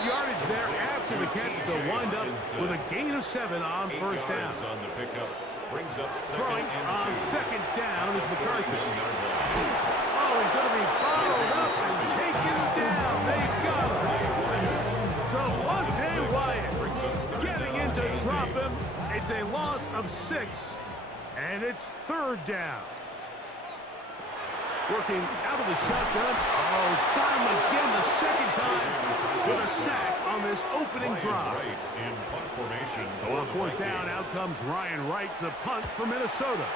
Good yardage there after the catch. They'll wind up with a gain of 7 on first down. On the pickup. Brings up throwing on second down is McCarthy. Oh, he's going to be followed up and taken down. They got him. Devontae Wyatt getting in to drop him. It's a loss of 6, and it's third down. Working out of the shotgun. Oh, got him again the second time with a sack on this opening drive. In punt formation. So on fourth down, out comes Ryan Wright to punt for Minnesota.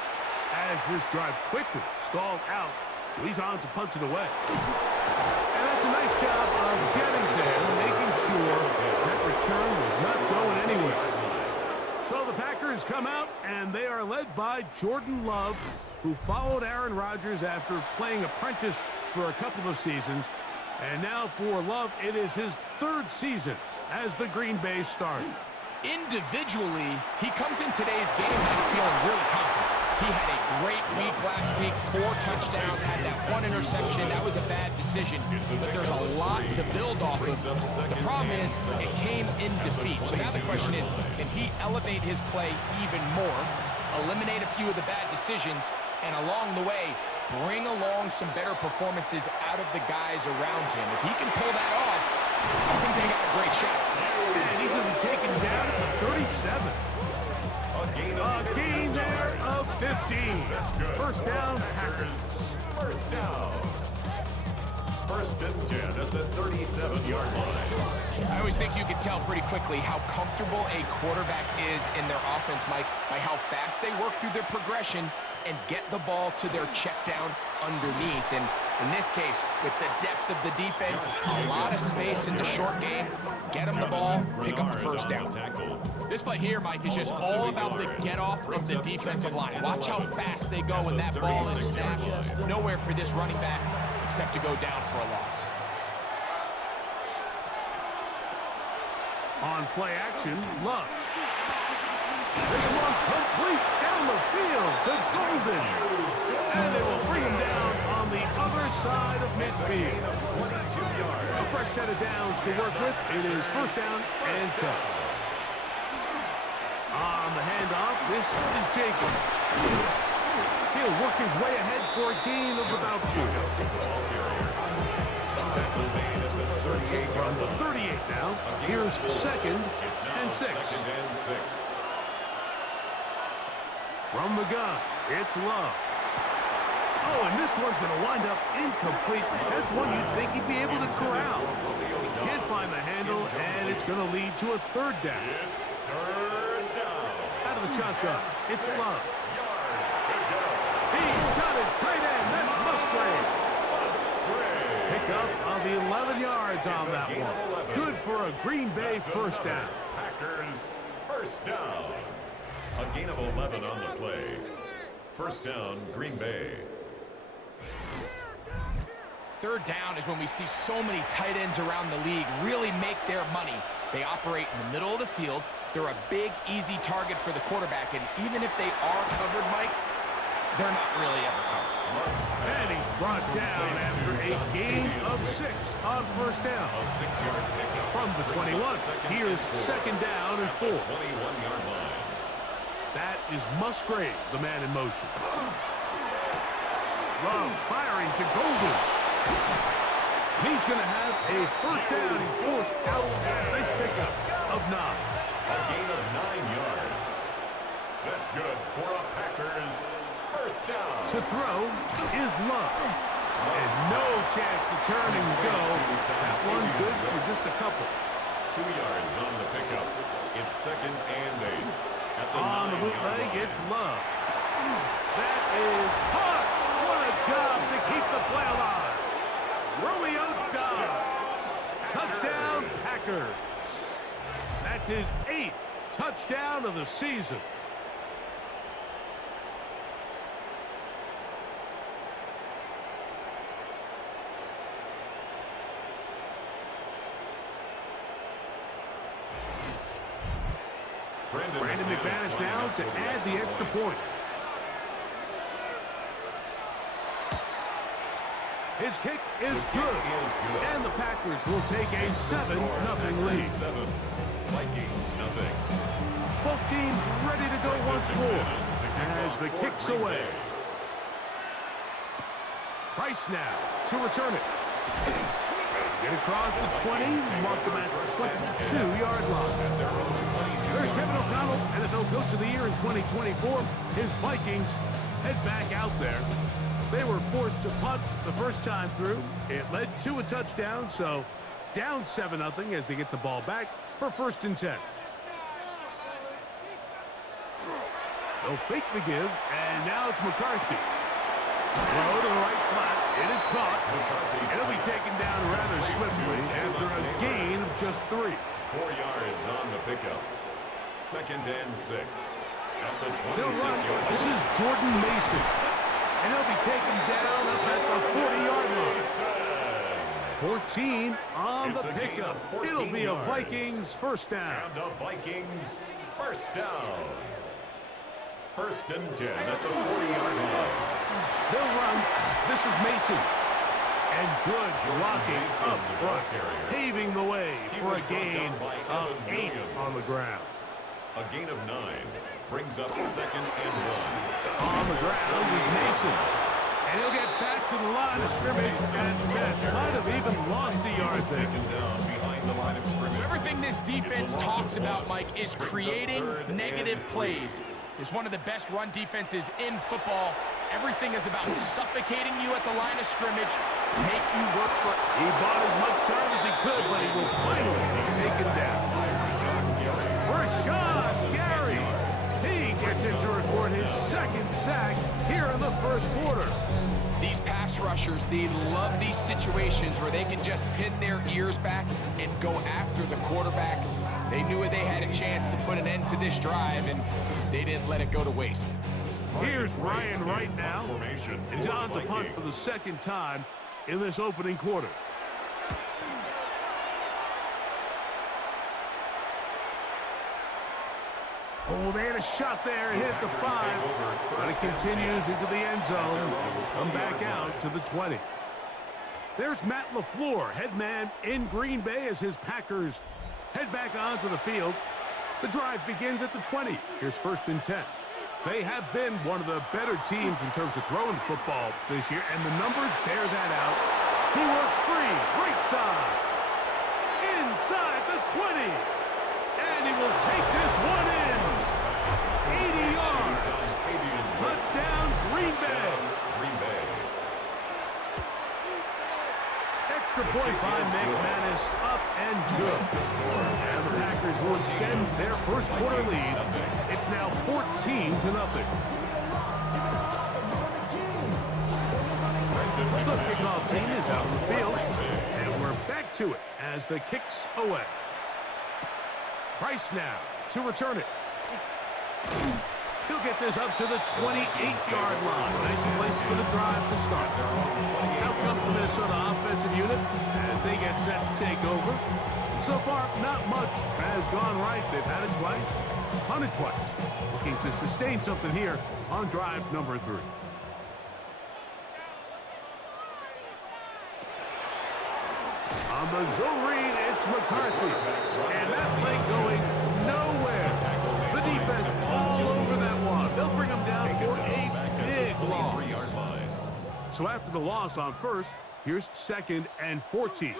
As this drive quickly stalled out, so he's on to punt it away. And that's a nice job of getting to him, making sure that return was not going anywhere. So the Packers come out, and they are led by Jordan Love, who followed Aaron Rodgers after playing apprentice for a couple of seasons. And now for Love, it is his third season as the Green Bay starter. Individually, he comes in today's game feeling really confident. He had a great week last week, 4 touchdowns, had that 1 interception. That was a bad decision, but there's a lot to build off of. The problem is it came in defeat. So now the question is, can he elevate his play even more, eliminate a few of the bad decisions, and along the way, bring along some better performances out of the guys around him? If he can pull that off, I think they got a great shot. And he's going to be taken down at the 37. A gain there of 15. First down, Packers. First down. First and 10 at the 37-yard line. I always think you can tell pretty quickly how comfortable a quarterback is in their offense, Mike, by how fast they work through their progression and get the ball to their check down underneath. And in this case, with the depth of the defense, a lot of space in the short game, get them the ball, pick up the first down. This play here, Mike, is just all about the get-off of the defensive line. Watch how fast they go when that ball is snapped. Nowhere for this running back except to go down for a loss. On play action, Love. This one complete down the field to Golden. And they will bring him down on the other side of midfield. A fresh set of downs to work with. It is first down and 10. On the handoff, this is Jacobs. He'll work his way ahead for a gain of about 4. From the 38 now, here's second and 6. From the gun, it's Love. Oh, and this one's going to wind up incomplete. That's one you'd think he'd be able to corral. He can't find the handle, and it's going to lead to a third down. It's third down. Out of the shotgun, it's Love. He's got his tight end. That's Musgrave. Pick up of 11 yards on that one. Good for a Green Bay first down. Packers first down. A gain of 11 on the play. First down, Green Bay. Third down is when we see so many tight ends around the league really make their money. They operate in the middle of the field. They're a big, easy target for the quarterback, and even if they are covered, Mike, they're not really ever covered. And he's brought down after a gain of 6 on first down. A 6-yard pickup. From the 21, here's second down and 4. 21-yard line. That is Musgrave, the man in motion. Love firing to Golden. And he's going to have a first down. He's forced out. Nice pickup of 9. A gain of 9 yards. That's good for a Packers first down. To throw is Love. And no chance to turn and go. That one good for just a couple. 2 yards on the pickup. It's second and 8. At the on the bootleg, it's Love. That is caught. What a job to keep the play alive. Romeo Dobbs. Touchdown, Packers. That's his 8th touchdown of the season. Brandon McManus now to add the extra point. His kick is good. And the Packers will take a 7-0 lead. 7. Vikings, nothing. Both teams ready to go once more as the kick's away. Price now to return it. Get across the 20, mark them at the 22-yard line. There's Kevin O'Connell, NFL Coach of the Year in 2024. His Vikings head back out there. They were forced to punt the first time through. It led to a touchdown, so down 7-0 as they get the ball back for 1st and 10. They'll fake the give, and now it's McCarthy. Throw to the right flat. It is caught. It'll be taken down rather swiftly after a gain of just 3. 4 yards on the pickup. 2nd and 6. At the 26-yard line. This is Jordan Mason. And he'll be taken down up at the 40-yard line. 14 on the pickup. It'll be a Vikings 1st down. And the Vikings 1st down. 1st and 10 at the 40-yard line. They'll run. This is Mason. And good blocking up front, paving the way for a gain of 8 on the ground. A gain of 9 brings up 2nd and 1. On the ground is Mason. And he'll get back to the line of scrimmage at best. Might have even lost a yard there. Taken down behind the line of scrimmage. So everything this defense talks about, Mike, is creating negative plays. It's one of the best run defenses in football. Everything is about suffocating you at the line of scrimmage, make you work for it. He bought as much time as he could, but he will finally be taken down. Rashawn Gary. He gets in to record his 2nd sack here in the 1st quarter. These pass rushers, they love these situations where they can just pin their ears back and go after the quarterback. They knew they had a chance to put an end to this drive, and they didn't let it go to waste. Here's Ryan right now. He's on to punt for the 2nd time in this opening quarter. Oh, they had a shot there and hit the 5, but it continues into the end zone and will come back out to the 20. There's Matt LaFleur, head man in Green Bay as his Packers head back onto the field. The drive begins at the 20. Here's 1st and 10. They have been one of the better teams in terms of throwing football this year, and the numbers bear that out. He works free, right side, inside the 20, and he will take this one in. 80 yards. Touchdown, Green Bay. Extra point by McManus, up and good. And the Packers will extend their 1st quarter lead. It's now 14-0. The kickoff team is out on the field, and we're back to it as the kick's away. Price now to return it. He'll get this up to the 28-yard line. Nice place for the drive to start. Out comes the Minnesota offensive unit as they get set to take over. So far, not much has gone right. They've had it twice, punted twice. Looking to sustain something here on drive number 3. On the zone read, it's McCarthy. And that play going nowhere. The defense all over that one. They'll bring him down for a big loss. So after the loss on 1st, here's 2nd and 14.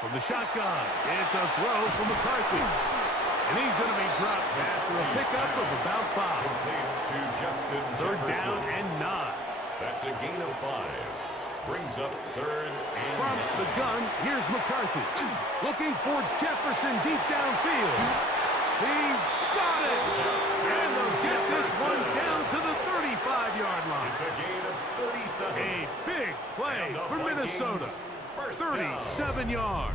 From the shotgun, it's a throw from McCarthy. And he's going to be dropped after a pickup of about 5. 3rd down and 9. That's a gain of 5. Brings up 3rd and from the gun, here's McCarthy. Looking for Jefferson deep downfield. He's got it. And they'll get this one down to the 35-yard line. It's a gain of 37. A big play for Minnesota. 37 yards.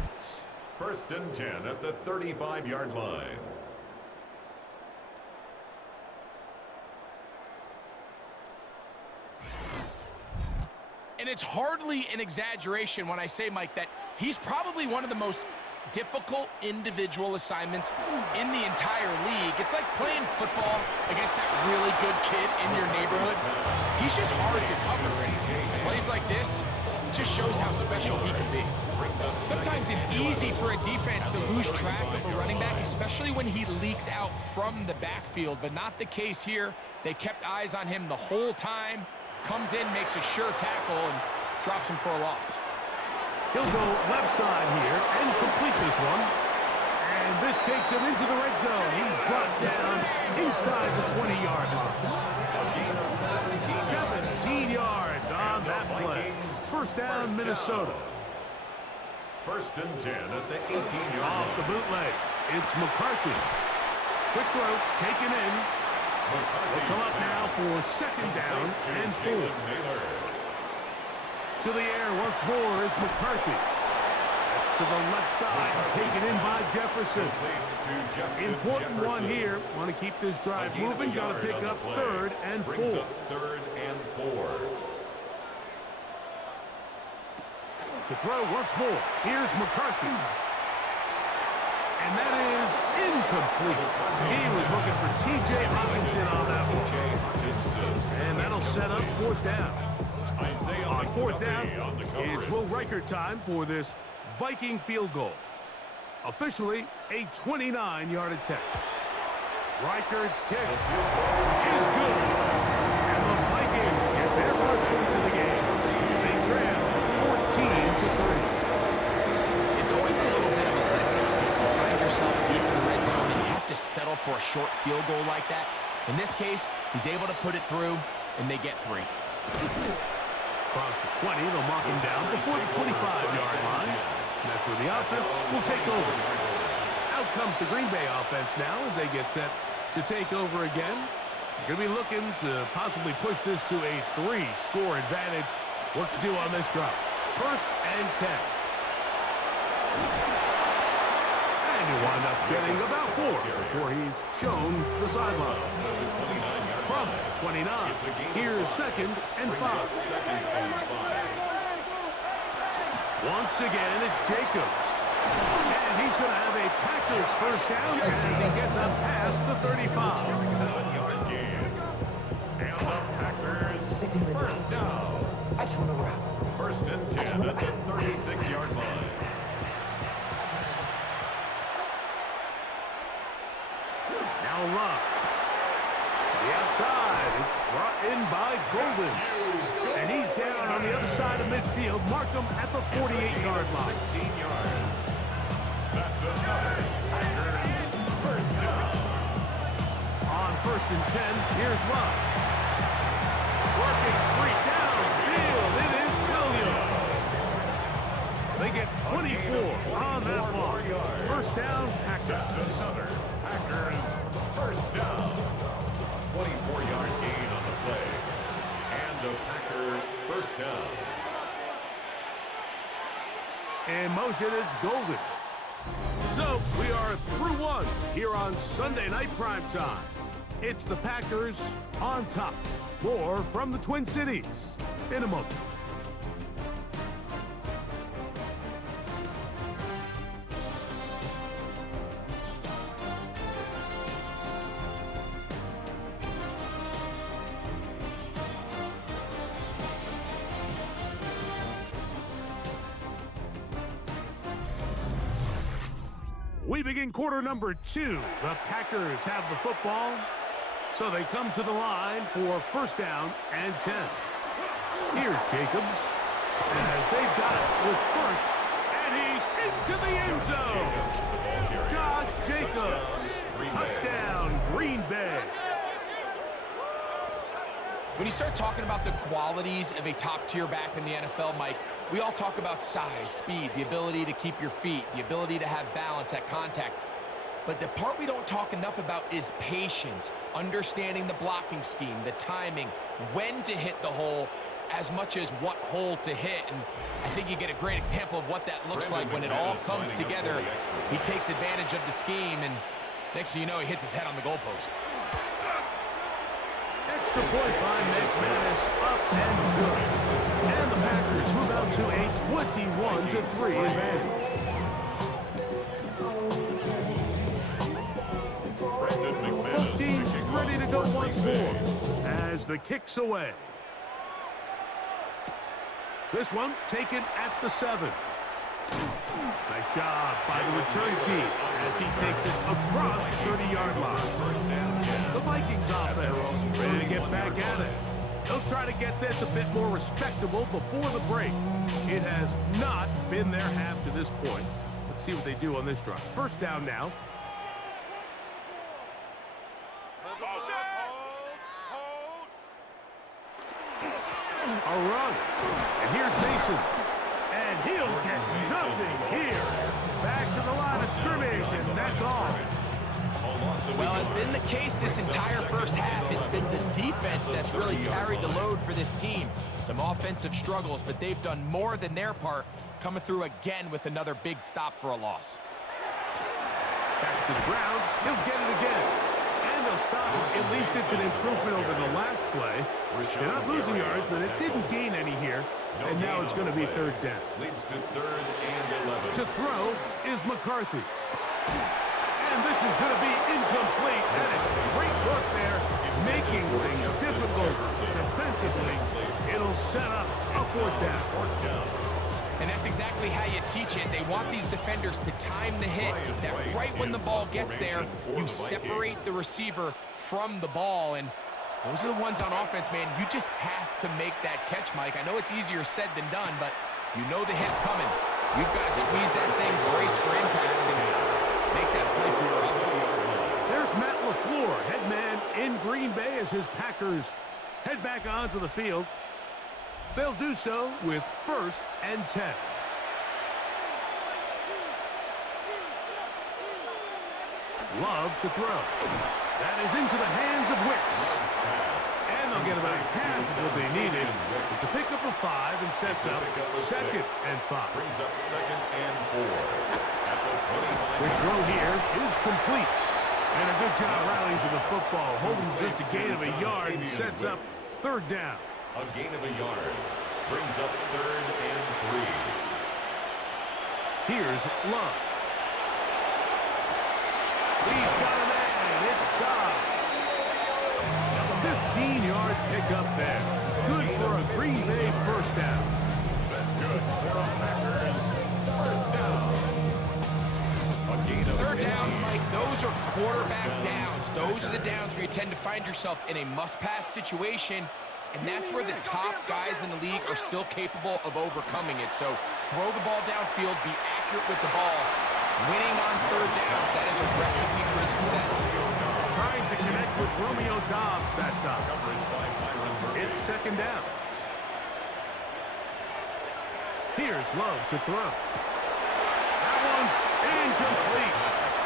1st and 10 at the 35-yard line. And it's hardly an exaggeration when I say, Mike, that he's probably one of the most difficult individual assignments in the entire league. It's It's like playing football against that really good kid in your neighborhood. He's just hard to cover. And plays like this, it just shows how special he can be. Sometimes it's easy for a defense to lose track of a running back, especially when he leaks out from the backfield, but not the case here. They kept eyes on him the whole time. Comes in, makes a sure tackle, and drops him for a loss. He'll go left side here and complete this one. And this takes him into the red zone. He's brought down inside the 20-yard line. 17 yards on that play. First down, Minnesota. First and 10 at the 18-yard line. Off the bootleg, it's McCarthy. Quick throw, taken in. Will come up now for second down and 4. To the air once more is McCarthy. That's to the left side, taken in by Jefferson. Important one here. Want to keep this drive moving. Got to pick up third and 4. Third and 4. To throw once more. Here's McCarthy. And that is incomplete. He was looking for T.J. Hawkinson on that one. And that'll set up fourth down. On fourth down, it's Will Reichert time for this Viking field goal. Officially a 29-yard attempt. Reichert's kick is good. And the Vikings get their first points of the game. They trail 14-3. It's always a little bit of a letdown. You find yourself deep in the red zone and you have to settle for a short field goal like that. In this case, he's able to put it through, and they get 3. Across the 20, they'll mark him down before the 25-yard line. And that's where the offense will take over. Out comes the Green Bay offense now as they get set to take over again. They're going to be looking to possibly push this to a 3-score advantage. Work to do on this drive. First and 10. And he'll wind up getting about 4 before he's shown the sideline. From 29, here's second and 5. Once again, it's Jacobs. And he's going to have a Packers first down as he gets up past the 35. 7-yard gain. And the Packers first down. First and 10 at the 36-yard line. Now Love. The outside, it's brought in by Golden. And he's down on the other side of midfield. Marked him at the 48-yard line. 16 yards. That's another Packers first down. On first and 10, here's Love. Working free downfield. It is Williams. They get 24 on that one. First down, Packers. That's another Packers first down. 24-yard gain on the play. And a Packer first down. In motion, it's Golden. So, we are through one here on Sunday Night Primetime. It's the Packers on top. More from the Twin Cities in a moment. We begin quarter number 2. The Packers have the football, so they come to the line for first down and 10. Here's Jacobs as they've got it with first, and he's into the end zone. Josh Jacobs, touchdown, Green Bay. When you start talking about the qualities of a top-tier back in the NFL, Mike, we all talk about size, speed, the ability to keep your feet, the ability to have balance at contact. But the part we don't talk enough about is patience, understanding the blocking scheme, the timing, when to hit the hole, as much as what hole to hit. And I think you get a great example of what that looks like when it all comes together. He takes advantage of the scheme, and next thing you know, he hits his head on the goalpost. Extra point by McManus, up and good. And the Packers move out to a 21-3 advantage. Brendan McManus ready to go once more as the kick's away. This one taken at the 7. Nice job by the return team as he takes it across the 30-yard line. The Vikings offense ready to get back at it. They'll try to get this a bit more respectable before the break. It has not been their half to this point. Let's see what they do on this drive. First down now. A run. And here's Mason. And he'll get nothing here. Back to the line of scrimmage, and that's all. Well, it's been the case this entire first half. It's been the defense that's really carried the load for this team. Some offensive struggles, but they've done more than their part, coming through again with another big stop for a loss. Back to the ground. He'll get it again. And they'll stop it. At least it's an improvement over the last play. They're not losing yards, but it didn't gain any here. And now it's going to be third down. Leads to 3rd and 11. To throw is McCarthy. And this is going to be incomplete. That is great work there, making things difficult defensively. It'll set up a 4th down. And that's exactly how you teach it. They want these defenders to time the hit, that right when the ball gets there, you separate the receiver from the ball. And those are the ones on offense, man. You just have to make that catch, Mike. I know it's easier said than done, but you know the hit's coming. You've got to squeeze that thing, brace for impact, and make that play for your offense. There's Matt LaFleur, head man in Green Bay as his Packers head back onto the field. They'll do so with 1st and 10. Love to throw. That is into the hands of Wicks. And they'll get about half of what they needed. It's a pickup of 5 and sets up 2nd and 5. Brings up 2nd and 4. At the 25. The throw here is complete. And a good job rallying to the football. Holding just a gain of a yard and sets up 3rd down. A gain of a yard. Brings up 3rd and 3. Here's Love. He's got a man. It's Dobbs. 15-yard pickup there. Good for a Green Bay 1st down. That's good for the Packers. 1st down. A gain of 3rd downs, Mike, those are quarterback downs. Those are the downs where you tend to find yourself in a must-pass situation, and that's where the top guys in the league are still capable of overcoming it. So throw the ball downfield, be accurate with the ball. Winning on 3rd downs, that is a recipe for success. Trying to connect with Romeo Dobbs that time. It's 2nd down. Here's Love to throw. That one's incomplete.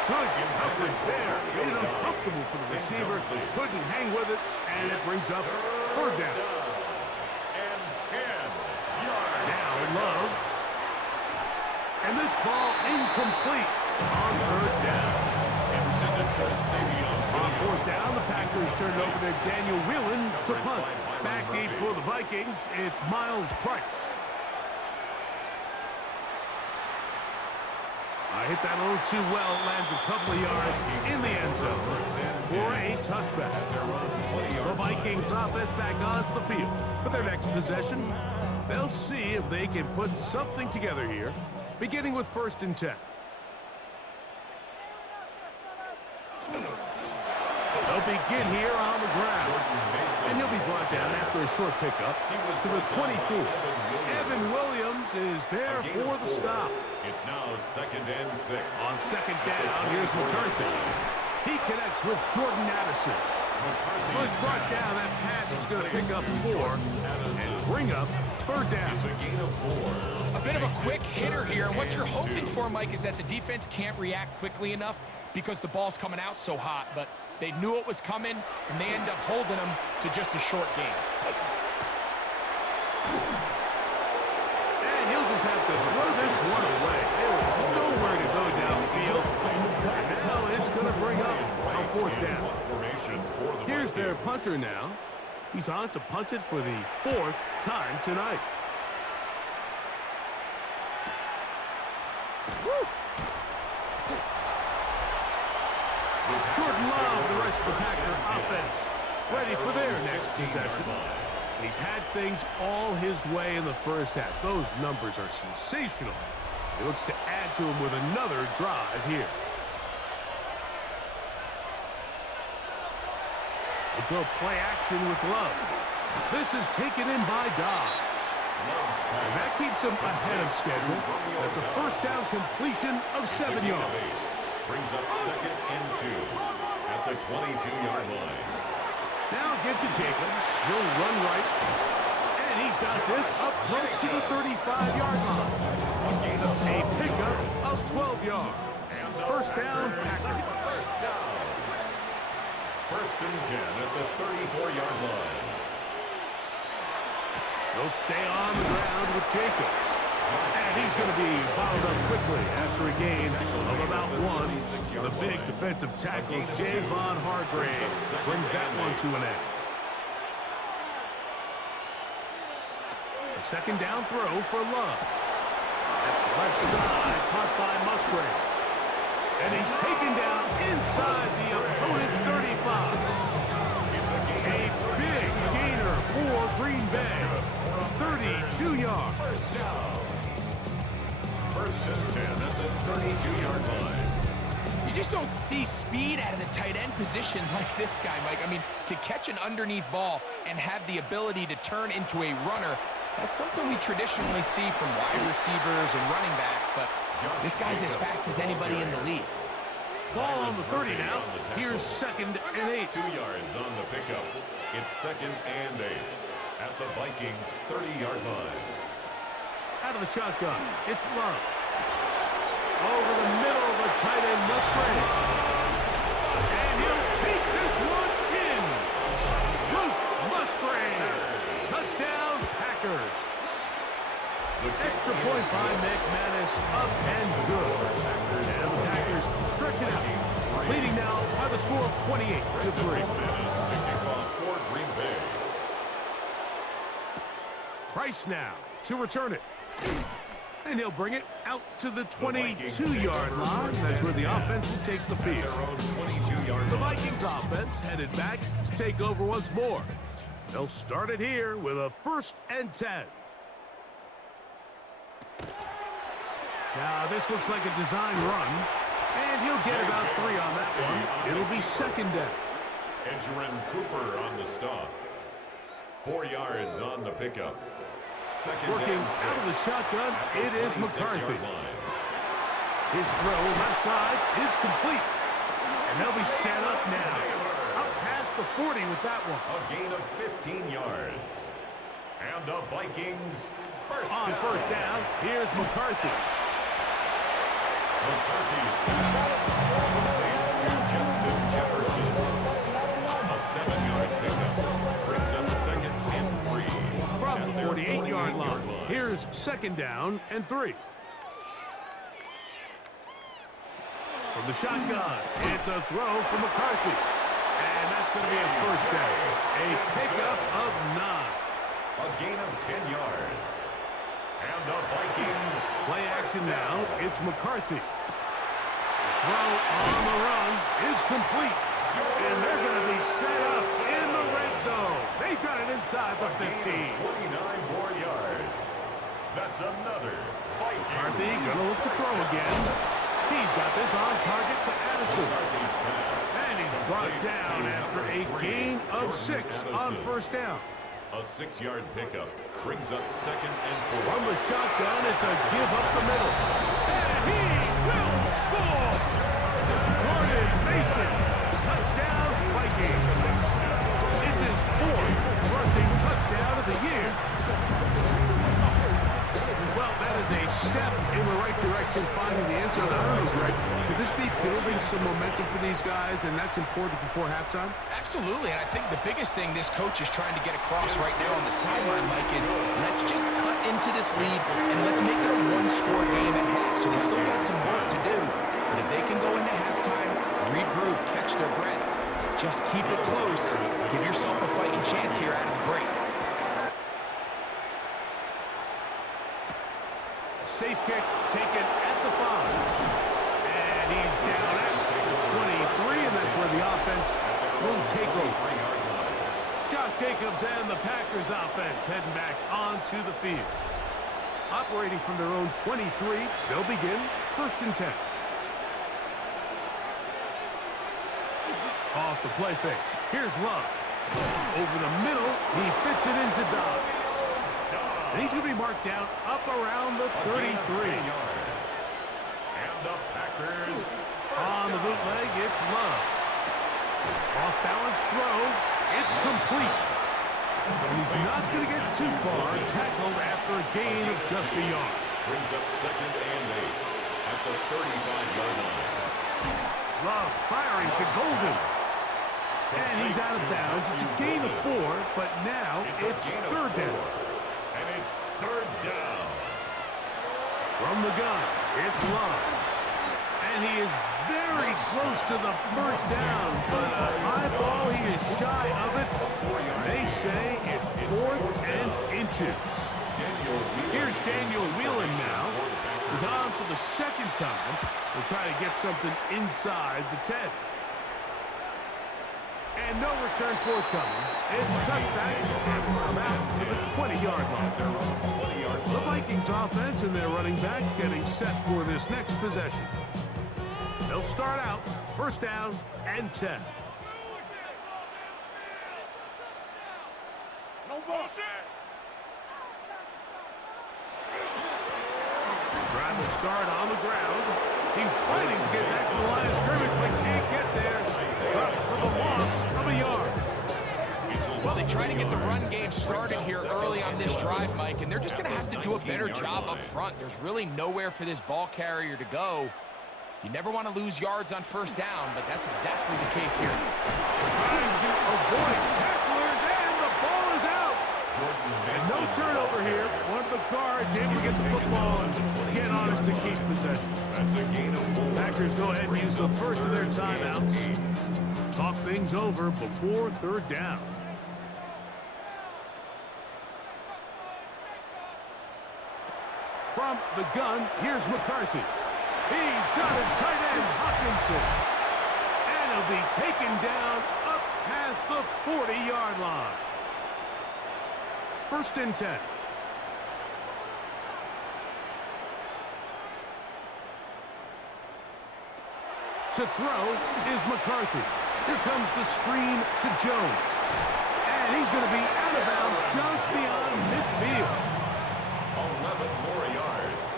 Good coverage there. Made it uncomfortable for the receiver. Couldn't hang with it, and it brings up 3rd down. And 10 yards. Now Love. And this ball incomplete on 3rd down. Intended for Savion. On 4th down, the Packers turn it over to Daniel Whelan to punt. Back deep for the Vikings, it's Miles Price. I hit that a little too well. Lands a couple of yards in the end zone for a touchback. The Vikings offense back onto the field for their next possession. They'll see if they can put something together here, beginning with 1st and 10. They'll begin here on the ground. And he'll be brought down after a short pickup to the 24. Evan Williams is there for the stop. It's now 2nd and 6. On 2nd down, here's McCarthy. He connects with Jordan Addison. Once brought down, that pass is going to pick up 4 and bring up 3rd down. It's a gain of 4. A bit of a quick hitter here. What you're hoping for, Mike, is that the defense can't react quickly enough because the ball's coming out so hot. But they knew it was coming, and they end up holding them to just a short gain. And he'll just have to throw this one away. There was nowhere to go down the field. And now it's going to bring up a 4th down. Here's their punter now. He's on to punt it for the 4th time tonight. Woo! Jordan Love, the rest of the Packer offense ready for their next possession. He's had things all his way in the first half. Those numbers are sensational. He looks to add to them with another drive here. We'll go play action with Love. This is taken in by Dobbs. And that keeps him ahead of schedule. That's a first down completion of 7 yards. Brings up 2nd and 2 at the 22-yard line. Now give to Jacobs. He'll run right. And he's got this up close to the 35-yard line. A pickup of 12 yards. First down, Packers. First down. 1st and 10 at the 34-yard line. He'll stay on the ground with Jacobs. And he's going to be bottled up quickly after a gain of about 1. The big defensive tackle, Javon Hargrave, brings that one to an end. A 2nd down throw for Love. That's left side, caught by Musgrave. And he's taken down inside the opponent's 35. A big gainer for Green Bay. 32 yards. First down. 1st and 10 at the 32-yard line. You just don't see speed out of the tight end position like this guy, Mike. I mean, to catch an underneath ball and have the ability to turn into a runner, that's something we traditionally see from wide receivers and running backs, but this guy's as fast as anybody in the league. Ball on the 30 now. Here's 2nd and 8. 2 yards on the pickup. It's 2nd and 8 at the Vikings' 30-yard line. Out of the shotgun, it's Love. Over the middle of the tight end, Musgrave. And he'll take this one in. Luke Musgrave. Touchdown, Packers. Extra point by McManus, up and good. And the Packers stretch it out, leading now by the score of 28-3. To kick off for Green Bay. Price now to return it. And he'll bring it out to the 22-yard line. That's where the offense will take the field. The Vikings offense headed back to take over once more. They'll start it here with a 1st and 10. Now this looks like a design run. And he'll get about 3 on that one. It'll be 2nd down. Edgerrin Cooper on the stop. 4 yards on the pickup. Working out of the shotgun, it is McCarthy. His throw left side is complete. And they'll be set up now. Up past the 40 with that one. A gain of 15 yards. And the Vikings on first down, here's McCarthy. McCarthy's pass to Justin Jefferson. A 7-yard pickup brings up 2nd and 3. From the 48-yard line, here's 2nd down and 3. From the shotgun, it's a throw from McCarthy. And that's going to be a 1st down. A pickup of 9. A gain of 10 yards. And the Vikings play action now. It's McCarthy. The throw on the run is complete. And they're going to be set up in the red zone. They've got it inside the 15. 29 more yards. That's another Vikings. McCarthy going to look to throw again. He's got this on target to Addison. And he's brought down after a gain of 6 on first down. A 6-yard pickup brings up 2nd and 4. From the shotgun, it's a give up the middle. And he will score! Gordon Mason, touchdown Vikings. It's his 4th rushing touchdown of the year. Well, that is a step in the right direction, finding the end zone. I don't know, Greg, could this be building some momentum for these guys, and that's important before halftime? Absolutely, and I think the biggest thing this coach is trying to get across right now on the sideline, Mike, is let's just cut into this lead, and let's make it a 1-score game at half. So they still got some work to do, but if they can go into halftime, regroup, catch their breath, just keep it close, give yourself a fighting chance here out of the break. Safe kick taken at the 5. And he's down at the 23, and that's where the offense will take over. Josh Jacobs and the Packers offense heading back onto the field. Operating from their own 23, they'll begin 1st and 10. Off the play fake. Here's Love. Over the middle, he fits it into Dobbs. And he's going to be marked down up around the 33. And the Packers on the bootleg, it's Love. Off-balance throw. It's complete. And he's not going to get too far. Tackled after a gain of just a yard. Brings up 2nd and 8 at the 35-yard line. Love firing to Golden. And he's out of bounds. It's a gain of 4, but now it's 3rd down. And it's 3rd down. From the gun, it's Love. And he is very close to the 1st down, but a high ball, he is shy of it. They say it's 4th and inches. Here's Daniel Whelan now. He's on for the 2nd time. We'll try to get something inside the 10. And no return forthcoming. It's a touchback, and we'll come out to the 20-yard line. The Vikings offense and their running back getting set for this next possession. They'll start out 1st down and 10. Trying to start on the ground. He's fighting to get back to the line of scrimmage, but can't get there. Cut for the loss of a yard. Well, they try to get the run game started here early on this drive, Mike, and they're just going to have to do a better job up front. There's really nowhere for this ball carrier to go. You never want to lose yards on 1st down, but that's exactly the case here. Trying to avoid tacklers, and the ball is out. And no turnover here. One of the guards able to get the football and get on it to keep possession. That's a gain of 4. Packers go ahead and use the first of their timeouts. Talk things over before 3rd down. From the gun, here's McCarthy. He's got his tight end, Hawkinson. And he'll be taken down up past the 40-yard line. 1st and 10. To throw is McCarthy. Here comes the screen to Jones. And he's going to be out of bounds just beyond midfield. 11 more yards.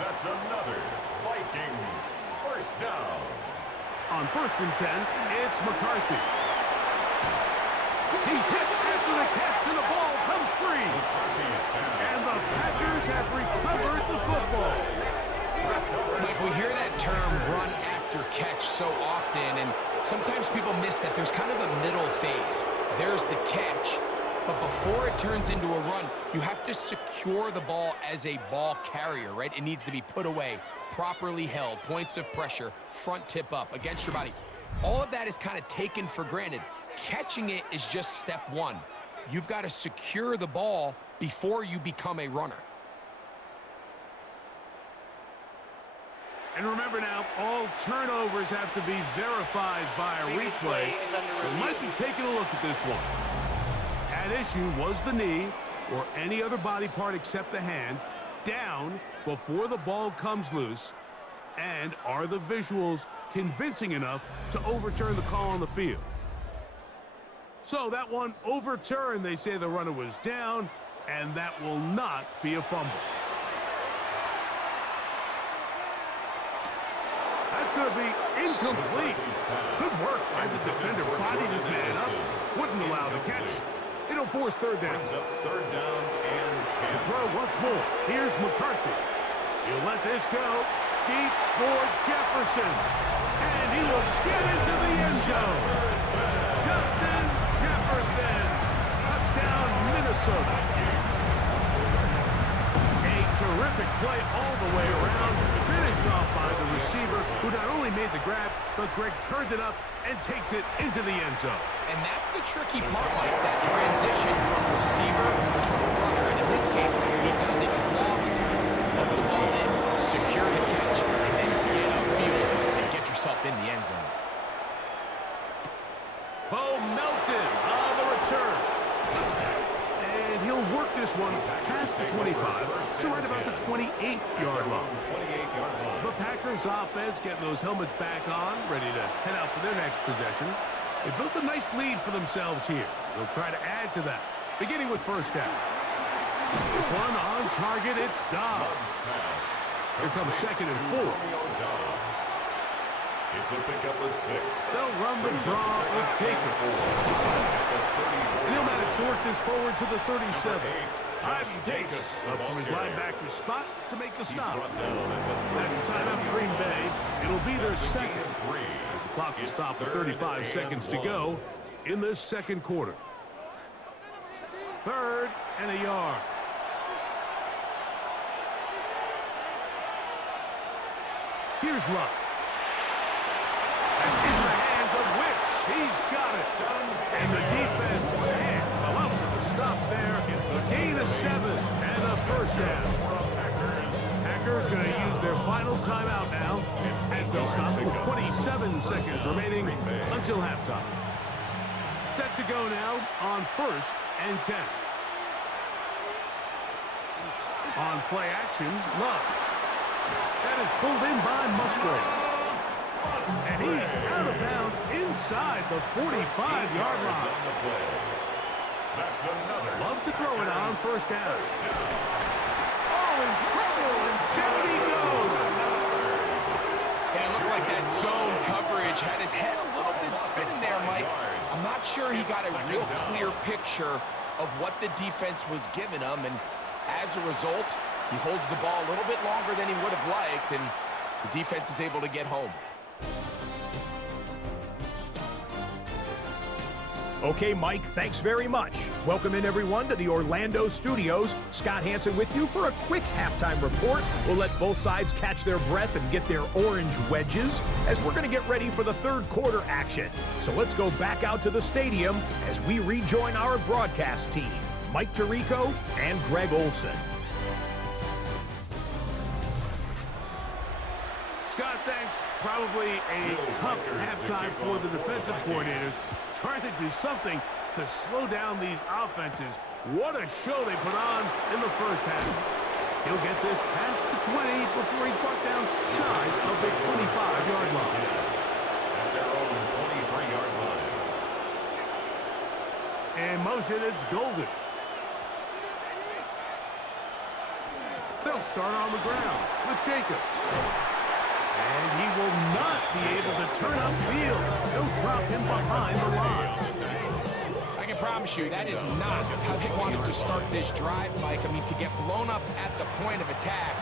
That's another Vikings 1st down. On 1st and 10, it's McCarthy. He's hit after the catch, and the ball comes free. And the Packers have recovered the football. Mike, we hear that term run after catch so often, and sometimes people miss that there's kind of a middle phase. There's the catch, but before it turns into a run, you have to secure the ball as a ball carrier, right? It needs to be put away, properly held, points of pressure, front tip up against your body. All of that is kind of taken for granted. Catching it is just step 1. You've got to secure the ball before you become a runner. And remember now, all turnovers have to be verified by a replay. So we might be taking a look at this one. At issue was the knee, or any other body part except the hand, down before the ball comes loose. And are the visuals convincing enough to overturn the call on the field? So that one overturned. They say the runner was down, and that will not be a fumble. That's going to be incomplete. Good work by the defender. Bodied his man up. Wouldn't allow the catch. It'll force 3rd down. 3rd down and 10. To throw once more. Here's McCarthy. He'll let this go deep for Jefferson. And he will get into the end zone. Justin Jefferson. Touchdown, Minnesota. A terrific play all the way around. Finished off by the receiver, who not only made the grab, but Greg turned it up and takes it into the end zone. And that's the tricky part, like that transition from receiver to runner. And in this case, he does it flawlessly. Set the ball in, secure the catch, and then get upfield and get yourself in the end zone. Bo Melton on the return. And he'll work this one past the 25 to right about the 28-yard line. The Packers offense getting those helmets back on, ready to head out for their next possession. They built a nice lead for themselves here. They'll try to add to that, beginning with first down. This one on target, it's Dobbs. Here comes 2nd and 4. It's a pickup of 6. They'll run the draw with Jacobs. And he'll manage to work this forward to the 37. Ivan Pace up from his linebacker spot to make the stop. That's a timeout for Green Bay. It'll be their second. As the clock will stop with 35 seconds to go in this second quarter. 3rd and a yard. Here's Luck. And in the hands of Wicks. He's got it. And the defense can't come up with a stop there. It's a gain of 7 and a first down. Packers going to use their final timeout now as they'll stop with 27 seconds remaining until halftime. Set to go now on 1st and 10. On play action, Love. That is pulled in by Musgrave. And he's out of bounds inside the 45-yard line. Love to throw it on 1st down. Oh, in trouble, and down he goes. Yeah, it looked like that zone coverage had his head a little bit spinning there, Mike. I'm not sure he got a real clear picture of what the defense was giving him, and as a result, he holds the ball a little bit longer than he would have liked, and the defense is able to get home. Okay, Mike, thanks very much. Welcome in, everyone, to the Orlando studios. Scott Hansen with you for a quick halftime report. We'll let both sides catch their breath and get their orange wedges as we're going to get ready for the 3rd quarter action. So let's go back out to the stadium as we rejoin our broadcast team, Mike Tirico and Greg Olson. Scott, thanks. Probably a tough halftime for the defensive coordinators. Trying to do something to slow down these offenses. What a show they put on in the first half. He'll get this past the 20 before he's brought down shy of the 25-yard line. At their own 23-yard line. In motion, it's Golden. They'll start on the ground with Jacobs. And he will not be able to turn upfield. They'll drop him behind the line. I can promise you that is not how they wanted to start this drive, Mike. I mean, to get blown up at the point of attack,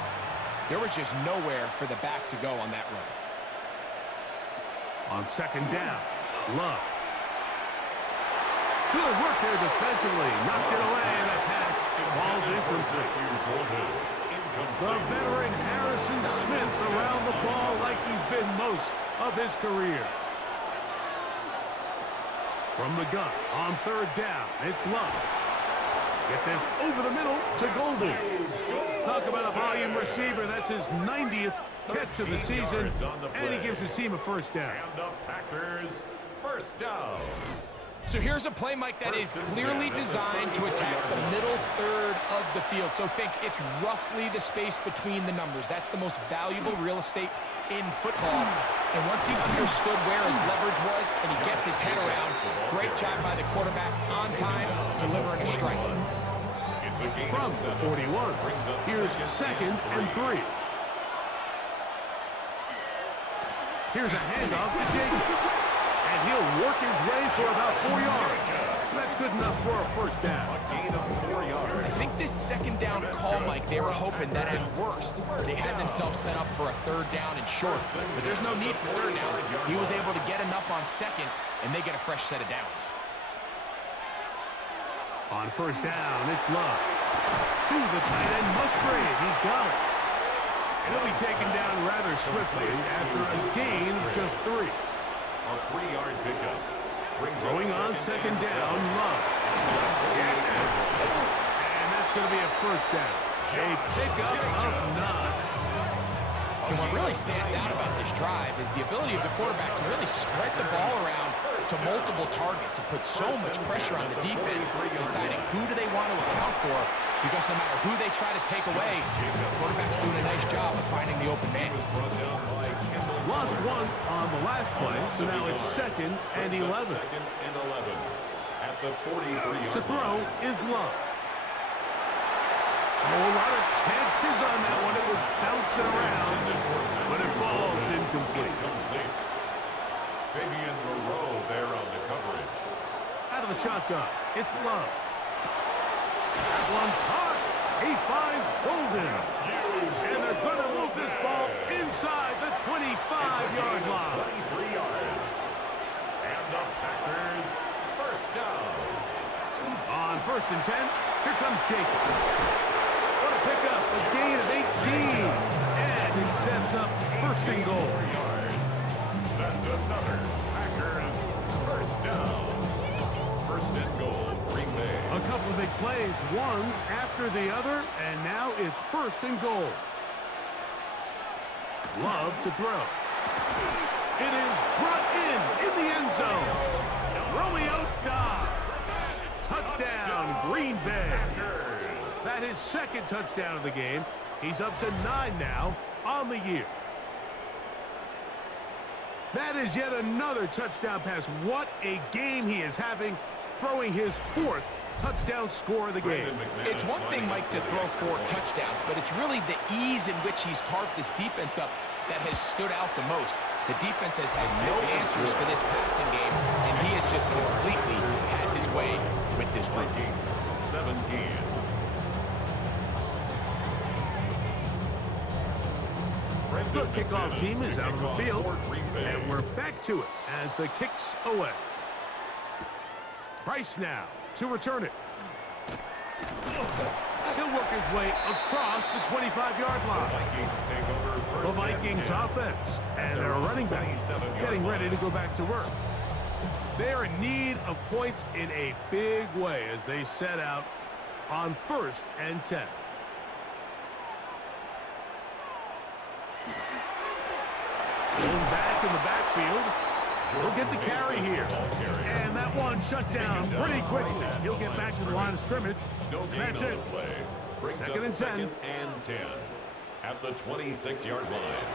there was just nowhere for the back to go on that run. On 2nd down, Love. Good work there defensively. Knocked it away, and that pass falls incomplete. The veteran Harrison Smith around the ball like he's been most of his career. From the gun on 3rd down, it's Love. Get this over the middle to Golden. Talk about a volume receiver. That's his 90th catch of the season, and he gives his team a first down. And the Packers, first down. So here's a play, Mike, that is clearly designed to attack the middle 3rd of the field. So think it's roughly the space between the numbers. That's the most valuable real estate in football. And once he understood where his leverage was and he gets his head around, great job by the quarterback on time, delivering a strike. From the 41, here's 2nd and 3. Here's a handoff to Jacobs. And he'll work his way for about 4 yards. That's good enough for a first down. I think this 2nd down call, Mike, they were hoping that at worst they had themselves set up for a 3rd down and short. But there's no need for 3rd down. He was able to get enough on 2nd, and they get a fresh set of downs. On 1st down, it's Love. To the tight end, Musgrave. He's got it. And he'll be taken down rather swiftly after a gain of just 3. A 3-yard pickup. Throwing on 2nd down, Love. And that's going to be a first down. A pickup of 9. And what really stands out about this drive is the ability of the quarterback to really spread the ball around to multiple targets. It puts so much pressure on the defense, deciding who do they want to account for, because no matter who they try to take away, the quarterback's doing a nice job of finding the open man. Lost one on the last play, so now it's 2nd and 11. At the 43. To throw is Love. Oh, a lot of chances on that one. It was bouncing around, but it falls incomplete. Fabian Moreau there on the coverage. Out of the shotgun, it's Love. That one caught. He finds Golden. And they're going to move this ball inside the 25-yard line. 23 yards. And the Packers first down. On 1st and 10, here comes Jacobs. What a pickup, a gain of 18. And it sets up 1st and goal. 4 yards. That's another Packers first down. 1st and goal, Green Bay. A couple of big plays, one after the other, and now it's 1st and goal. Love to throw. It is brought in the end zone. Romeo Dobbs. Touchdown, Green Bay. That is 2nd touchdown of the game. He's up to 9 now on the year. That is yet another touchdown pass. What a game he is having, throwing his 4th touchdown score of the game. It's one thing, Mike, to throw 4 touchdowns, but it's really the ease in which he's carved this defense up that has stood out the most. The defense has had no answers for this passing game, and he has just completely had his way with this group. Vikings 17. The kickoff team is out on the field, and we're back to it as the kick's away. Price now to return it. He'll work his way across the 25-yard line. The Vikings offense and their running back getting ready to go back to work. They are in need of points in a big way as they set out on 1st and 10. Going back in the backfield. He'll get the carry here. And that one shut down pretty quickly. He'll get back to the line of scrimmage. And that's it. 2nd and 10. At the 26-yard line.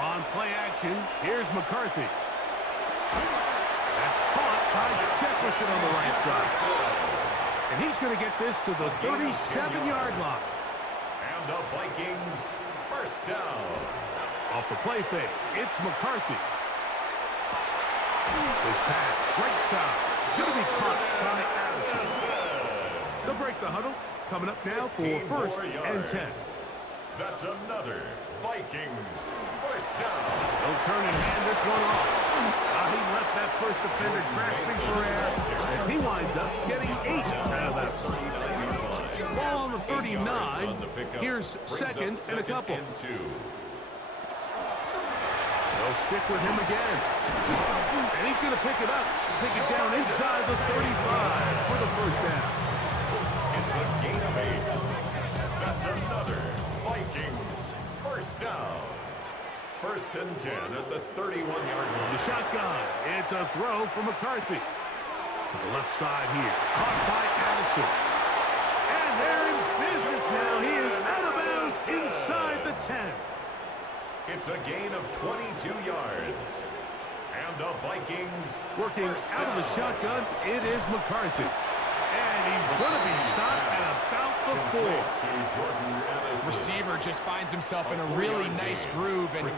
On play action, here's McCarthy. That's caught by Jefferson on the right side. And he's going to get this to the 37-yard line. And the Vikings first down. Off the play fake, it's McCarthy. This pass, right side, should be caught by Addison. They'll break the huddle. Coming up now for 1st and 10. That's another Vikings first down. They'll turn and hand this one off. He left that first defender grasping for air as he winds up getting 8 out of that. Ball on the 39. Here's 2nd and a couple. They'll stick with him again. And he's going to pick it up, take it down inside the 35 for the first down. It's a gain of 8. That's another Vikings first down. 1st and 10 at the 31-yard line. The shotgun. It's a throw from McCarthy. To the left side here. Caught by Addison. And they're in business now. He is out of bounds inside the 10. It's a gain of 22 yards. And the Vikings working out of the shotgun. It is McCarthy. And he's going to be stopped at about the 4. Receiver just finds himself in a really nice groove, and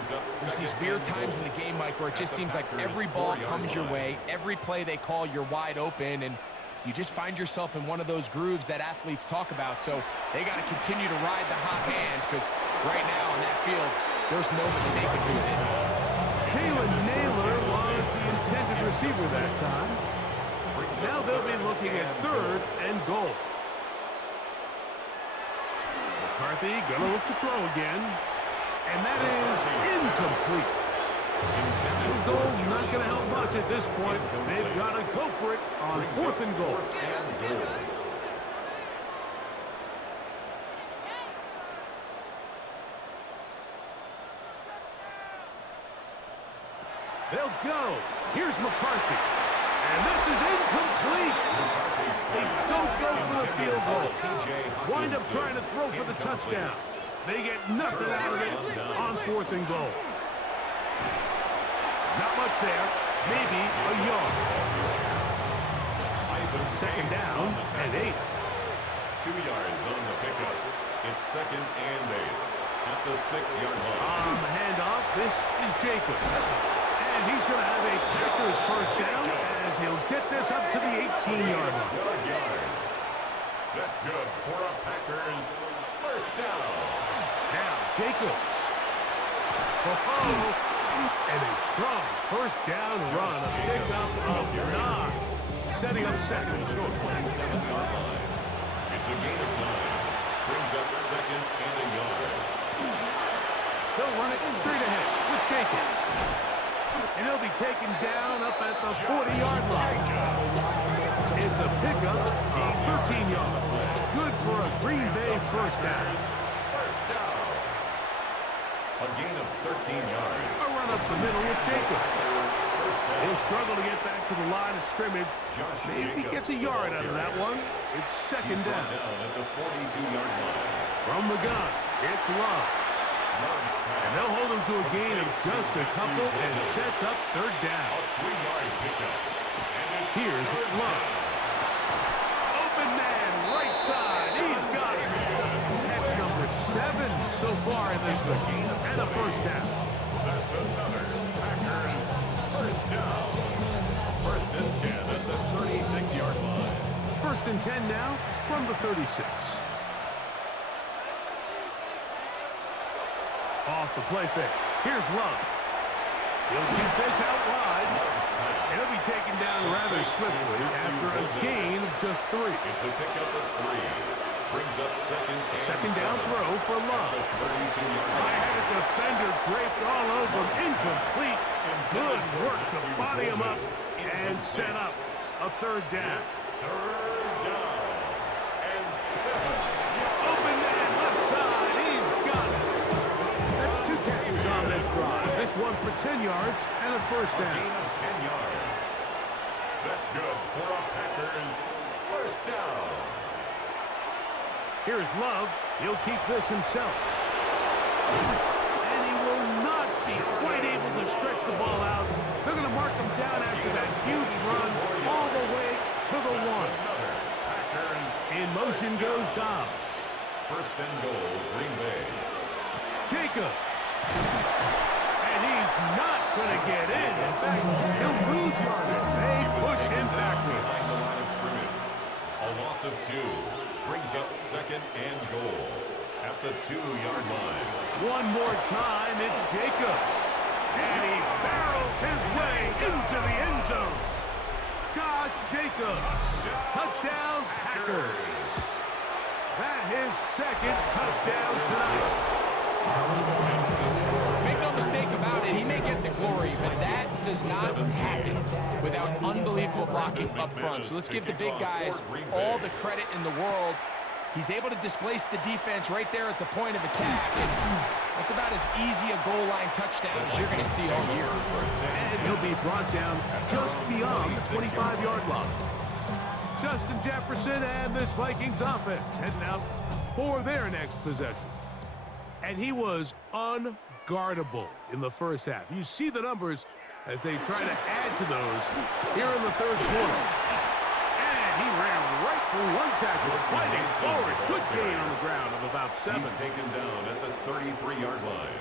there's these weird times in the game, Mike, where it just seems like every ball comes your way, every play they call, you're wide open, and you just find yourself in one of those grooves that athletes talk about. So they got to continue to ride the hot hand, because right now on that field, there's no mistaking who it is. Jalen Naylor was the intended receiver that time. Now they'll be looking at 3rd and goal. McCarthy going to look to throw again. And that is incomplete. Field goal not going to help much at this point. They've got to go for it on 4th and goal. They'll go. Here's McCarthy. And this is incomplete. They don't go for the field goal. Wind up trying to throw for the touchdown. They get nothing out of it on 4th and goal. Not much there. Maybe a yard. 2nd down and 8. 2 yards on the pickup. It's 2nd and 8 at the 6-yard line. On the handoff, this is Jacobs. And he's going to have a Packers first down as he'll get this up to the 18-yard line. Good yards. That's good for a Packers first down. Now, Jacobs. Oh, and a strong first down run. A pickup of 9. Setting up 2nd and short. 27-yard line. It's a gain of 9. Brings up 2nd and a yard. They'll run it straight ahead with Jacobs. And he'll be taken down up at the 40-yard line. It's a pickup of 13 yards. Good for a Green Bay first down. First down. A gain of 13 yards. A run up the middle with Jacobs. He'll struggle to get back to the line of scrimmage. Maybe he gets a yard out of that one. It's 2nd down. At the 42-yard line. From the gun, it's Love. And they'll hold him to a gain of just a couple and sets up 3rd down. A 3-yard pickup. Here's Love. Open man, right side. He's got it. Catch number 7 so far in this game. And a first down. That's another Packers first down. 1st and 10 at the 36-yard line. 1st and 10 now from the 36. Off the play fake. Here's Love. He'll keep this out wide. He'll be taken down rather swiftly after a gain of just 3. It's a pickup of 3. Brings up 2nd and 2nd down 7. throw for Love. 32-yard I line. had a defender draped all over him. Incomplete. Good work to body him up and set up a 3rd down. 3rd down and 7. Open man, left side. He's got it. That's 2 catches on this drive. This one for 10 yards and a first A down. gain of 10 yards. That's good for a Packers first down. Here's Love. He'll keep this himself. And he will not be quite able to stretch the ball out. They're going to mark him down after that huge run all the way to the 1. Another Packers In motion goes Dobbs. 1st and goal, Green Bay. Jacobs. And he's not going to get in. In fact, he'll lose yardage. They push him backwards. Behind the line of scrimmage. A loss of 2. Brings up 2nd and goal at the 2-yard line. One more time, it's Jacobs. And he barrels his way into the end zone. Josh Jacobs. Touchdown, Packers. That his 2nd touchdown tonight. Make no mistake about it, he may get the glory, but that does not happen without unbelievable blocking up front. So let's give the big guys all the credit in the world. He's able to displace the defense right there at the point of attack. That's about as easy a goal line touchdown as you're going to see all year. And he'll be brought down just beyond the 25-yard line. Justin Jefferson and this Vikings offense heading out for their next possession. And he was unguardable in the first half. You see the numbers as they try to add to those here in the 3rd quarter. And he ran right through one tackle, fighting forward. Good gain on the ground of about 7. He's taken down at the 33-yard line.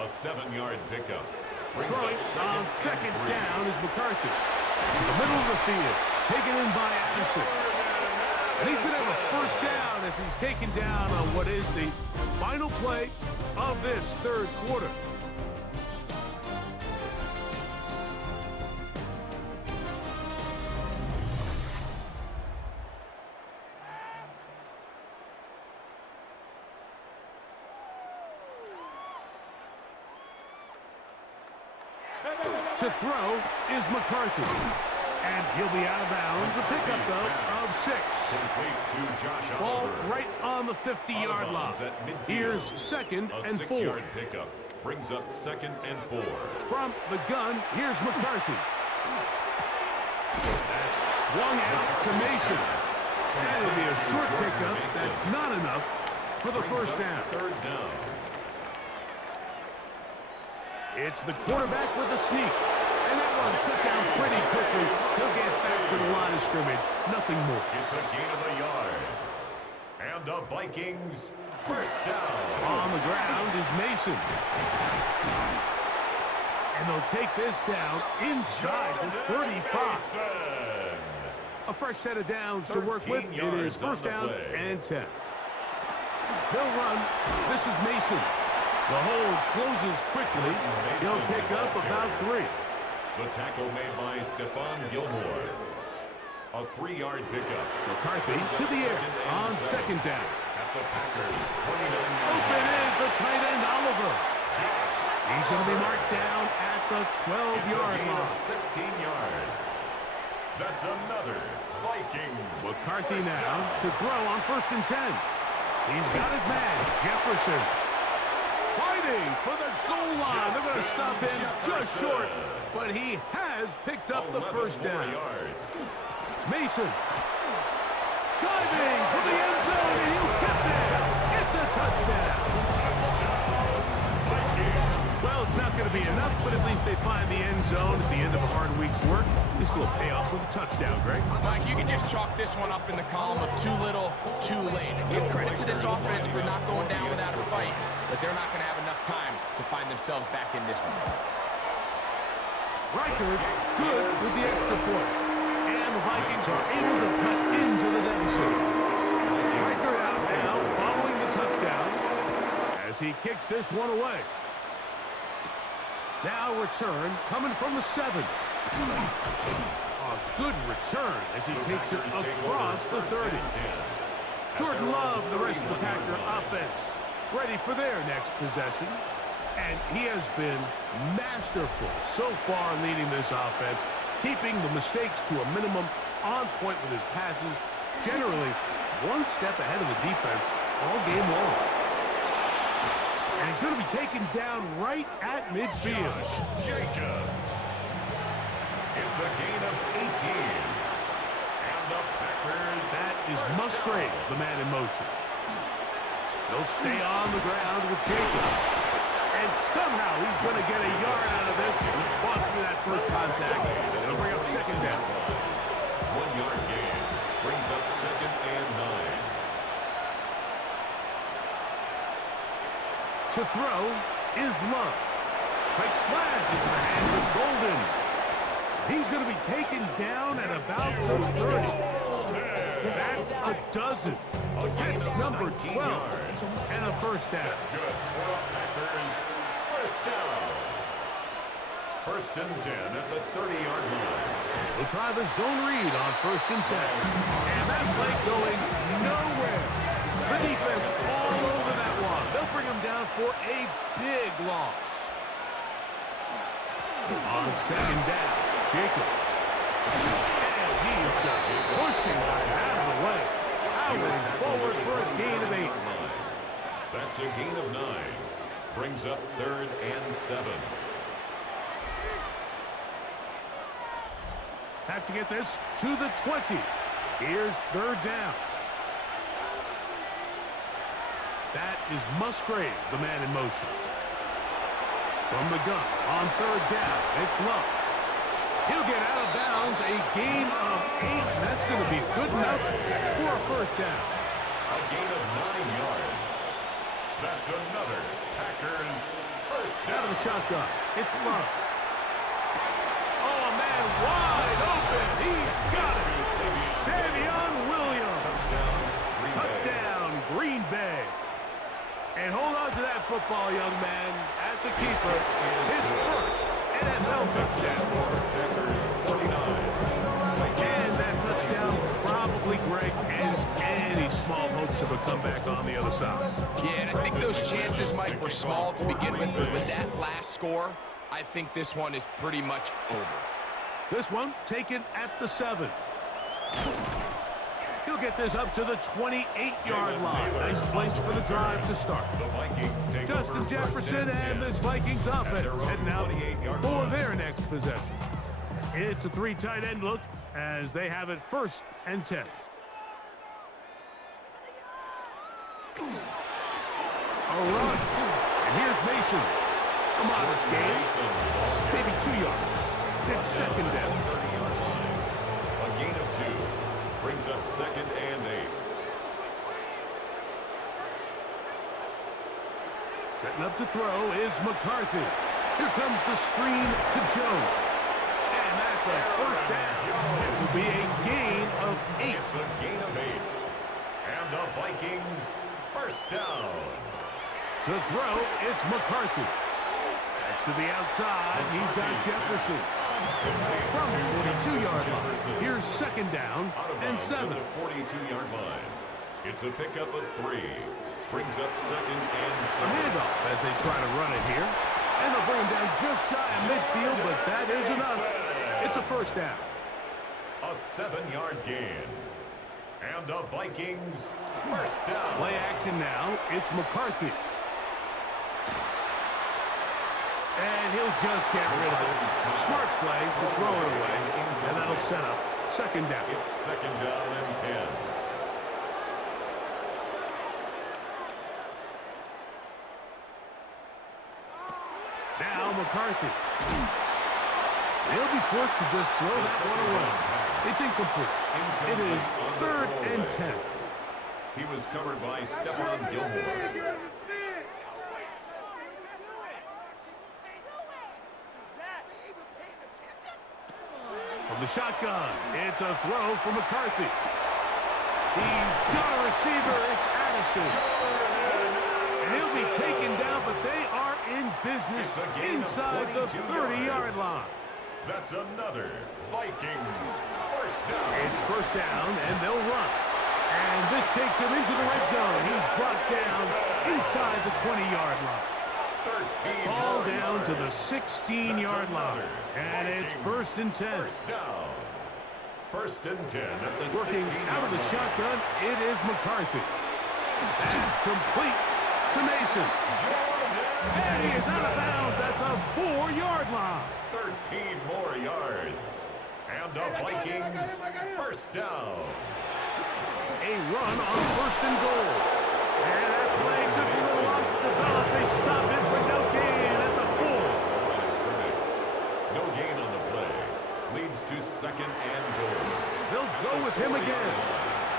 A 7-yard pickup. Throwing on 2nd down is McCarthy. To the middle of the field, taken in by Anderson. And he's going to have a first down as he's taken down on what is the final play of this 3rd quarter. To throw is McCarthy. And he'll be out of bounds. A pickup, though, of 6. Complete to Josh Ball Oliver. right on the 50-yard line. Here's 2nd and 4. A 6-yard pickup. Brings up 2nd and 4. From the gun, here's McCarthy. Swung out to Mason. And it'll be a short pickup. That's not enough for the first down. Third down. It's the quarterback with a sneak. And that one shut down pretty quickly. He'll get back to the line of scrimmage. Nothing more. It's a gain of a yard. And the Vikings first down. On the ground is Mason. And they'll take this down inside the 35. A fresh set of downs to work with. It is first down and 10. They'll run. This is Mason. The hold closes quickly. He'll pick up about 3. The tackle made by Stephon Gilmore. A 3-yard pickup. McCarthy to the air on second down. At the Packers' 29-yard Open is the tight end, Oliver. He's going to be marked down at the 12-yard line. 16 yards. That's another Vikings. McCarthy now to throw on first and 10. He's got his man, Jefferson. Fighting for the goal line. They're going to stop him just short, but he has picked up the first down. Mason diving for the end zone, and he'll get there. It's a touchdown. Well, it's not going to be enough, but at least they find the end zone at the end of a hard week's work. This will pay off with a touchdown, Greg. Mike, you can just chalk this one up in the column of too little, too late. Give credit to this offense for not going down without a fight, but they're not going to have enough time to find themselves back in this one. Reichard, good with the extra point. And the Vikings are able to cut into the deficit. Reichard out now following the touchdown as he kicks this one away. Now return coming from the 7. A good return as he takes it across the 30. Jordan Love, the rest of the Packer offense, ready for their next possession. And he has been masterful so far leading this offense, keeping the mistakes to a minimum, on point with his passes, generally one step ahead of the defense all game long. And he's going to be taken down right at midfield. Josh Jacobs. It's a gain of 18. And the Packers. That is Musgrave, the man in motion. He'll stay on the ground with Jacobs. And somehow he's going to get a yard out of this. Fought through that first contact. It'll bring up second down. 1-yard gain. Brings up second and 9. To throw is Love. Quick slant into the hands of Golden. He's going to be taken down at about the 30. That's a dozen. Catch number 12. And a first down. That's good for the Packers. First down. First and 10 at the 30-yard line. We'll try the zone read on first and 10. And that play going nowhere. The defense all over that one. They'll bring him down for a big loss. On second down, Jacobs. And he's just pushing guys out of the way. Powering forward for a gain of 8. That's a gain of 9. Brings up third and 7. Have to get this to the 20. Here's third down. That is Musgrave, the man in motion. From the gun, on third down, it's Love. He'll get out of bounds, a gain of 8. That's going to be good enough for a first down. A gain of 9 yards. That's another Packers first down. Out of the shotgun, it's Love. Oh, a man wide open. He's got it. Savion Williams. Touchdown, Green Bay. And hold on to that football, young man. That's a keeper. His first NFL touchdown. And that touchdown probably, Greg, ends any small hopes of a comeback on the other side. Yeah, and I think those chances, Mike, were small to begin with, but with that last score, I think this one is pretty much over. This one taken at the 7. He'll get this up to the 28-yard line. Nice place for the drive to start. The Vikings take Justin over Jefferson and this Vikings offense heading out for their next possession. It's a 3 tight end look. as they have it 1st and 10. A run. And here's Mason. A modest gain. Maybe 2 yards. It's 2nd down. A gain of 2 brings up 2nd and 8. Setting up to throw is McCarthy. Here comes the screen to Jones. And that's a 1st down. It will be a gain of 8. It's a gain of 8. And the Vikings 1st down. To throw, it's McCarthy. That's to the outside. He's got Jefferson. From the 42-yard line. Here's 2nd down and 7. To the 42-yard line. It's a pickup of 3. Brings up 2nd and A 7. handoff as they try to run it here. And they'll bring him down just shy of midfield, but that is enough. It's a 1st down. A 7-yard gain. And the Vikings 1st down. Play action now. It's McCarthy. And he'll just get rid of it. Smart play to throw it away. And that'll set up 2nd down. It's 2nd down and 10. Now McCarthy. He'll be forced to just throw that one away. It's incomplete. It is 3rd and 10. He was covered by Stephon Gilmore. From the shotgun, it's a throw for McCarthy. He's got a receiver. It's Addison. And he'll be taken down, but they are in business inside the 30-yard line. That's another Vikings 1st down. It's 1st down, and they'll run. And this takes him into the red zone. He's brought down inside the 20-yard line. Ball down to the 16-yard line. And it's 1st and 10. 1st down. 1st and 10 at the 16-yard line. Working out of the shotgun, it is McCarthy. That's complete to Mason. And he is out of bounds at the 4-yard line. 13 more yards. And the Vikings 1st down. A run on 1st and goal. And that play took a little long to develop. They stop it for no gain at the 4. That is correct. No gain on the play. Leads to 2nd and goal. They'll go with him again.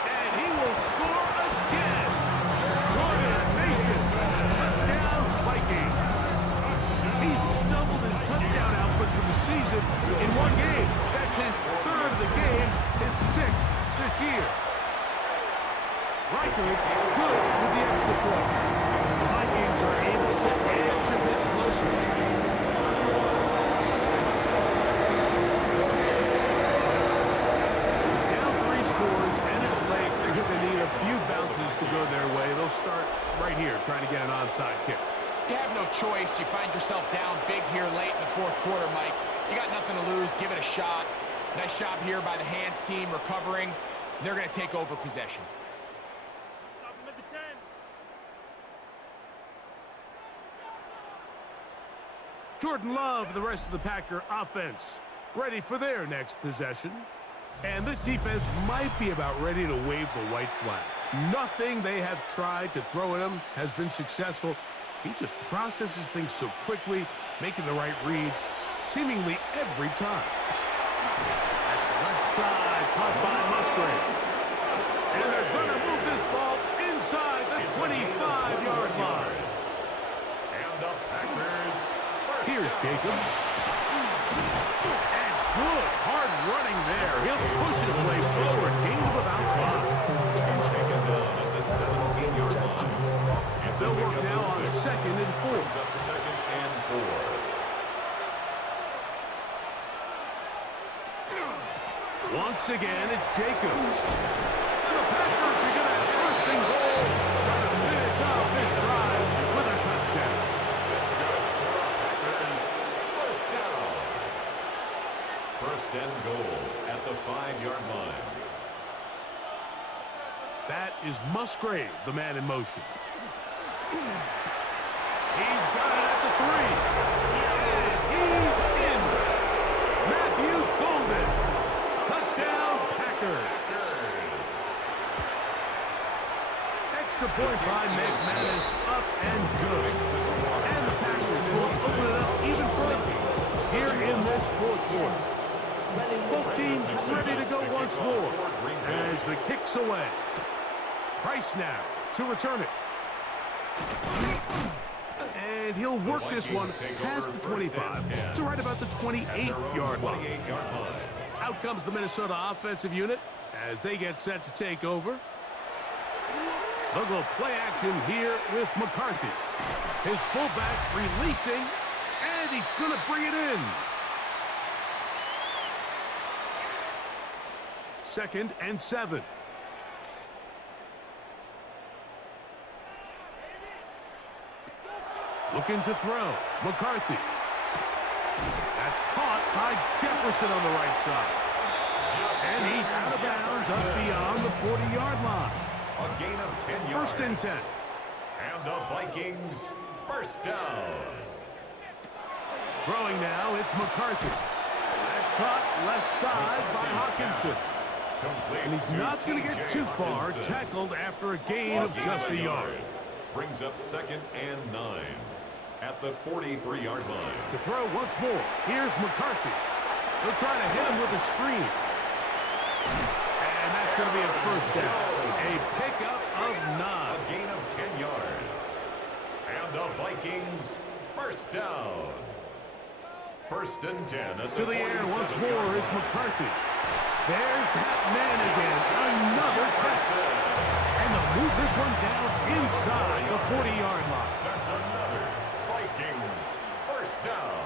And he will score again. Jordan Mason. Touchdown, Vikings. He's doubled his touchdown output for the season in one game. That's his 3rd of the game, his 6th this year. Riker good with the extra point. The Vikings are able to edge a bit closer. Down 3 scores, and it's late. They're going to need a few bounces to go their way. They'll start right here trying to get an onside kick. You have no choice. You find yourself down big here late in the 4th quarter, Mike. You got nothing to lose. Give it a shot. Nice job here by the hands team recovering. They're going to take over possession. Jordan Love and the rest of the Packer offense ready for their next possession. And this defense might be about ready to wave the white flag. Nothing they have tried to throw at him has been successful. He just processes things so quickly, making the right read seemingly every time. That's left side, caught by Musgrave. And they're going to move this ball inside the 25-yard line. And the Packers. Here's Jacobs. And good hard running there. He'll push his way forward. Gain of about 5. He's taken down at the 17-yard line. They'll work now on 2nd and 4. Up 2nd and 4. Once again, it's Jacobs. And the Packers are going to have 1st and goal. Trying to finish off this drive with a touchdown. That's good. Packers 1st down. 1st and goal at the 5-yard line. That is Musgrave, the man in motion. He's got it at the 3. And he's in. Matthew Golden. Touchdown. Packers. Extra point by McManus, up and good. And the Packers will open it up even further here in this fourth quarter. Both teams ready to go once more as the kick's away. Price now to return it. And he'll work this one past the 25 to right about the 28-yard line. Out comes the Minnesota offensive unit as they get set to take over. They'll go play action here with McCarthy. His fullback releasing, and he's going to bring it in. 2nd and 7. Looking to throw. McCarthy. That's caught by Jefferson on the right side. And he's out of bounds up beyond the 40-yard line. A gain of 10 yards. 1st and 10. And the Vikings first down. Throwing now, it's McCarthy. That's caught left side by Hawkinson. And he's not going to get too far, tackled after a gain of just a yard. Brings up 2nd and 9 at the 43-yard line. To throw once more, here's McCarthy. They'll try to hit him with a screen. And that's going to be a first down. A pickup of 9. A gain of 10 yards. And the Vikings first down. 1st and 10 at to the air once more is McCarthy. There's that man again. Another pass. And they'll move this one down inside the 40-yard line. That's another Vikings first down.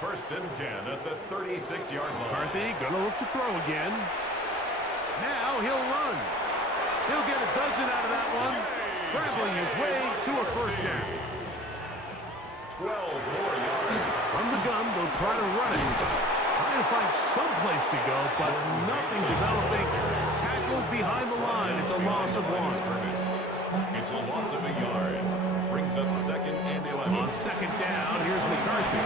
1st and 10 at the 36-yard line. McCarthy gonna look to throw again. Now he'll run. He'll get a dozen out of that one, scrambling his way to a first down. 12 more yards. From the gun, they'll try to run it. Trying to find some place to go, but nothing developing. Tackled behind the line. It's a loss of 1. It's a loss of a yard. Brings up 2nd and 11. On 2nd down, here's McCarthy.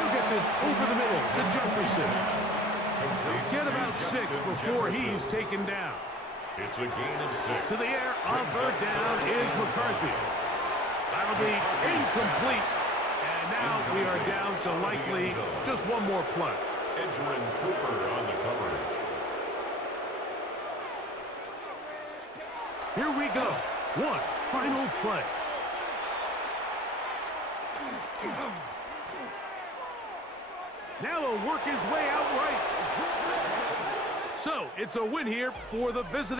He'll get this over the middle to Jefferson. He'll get about 6 before he's taken down. It's a gain of 6. To the air on 3rd down is McCarthy. That'll be incomplete. And now we are down to likely just one more play. Edgerrin Cooper on the coverage. Here we go. One final play. Now he'll work his way out right. So it's a win here for the visiting.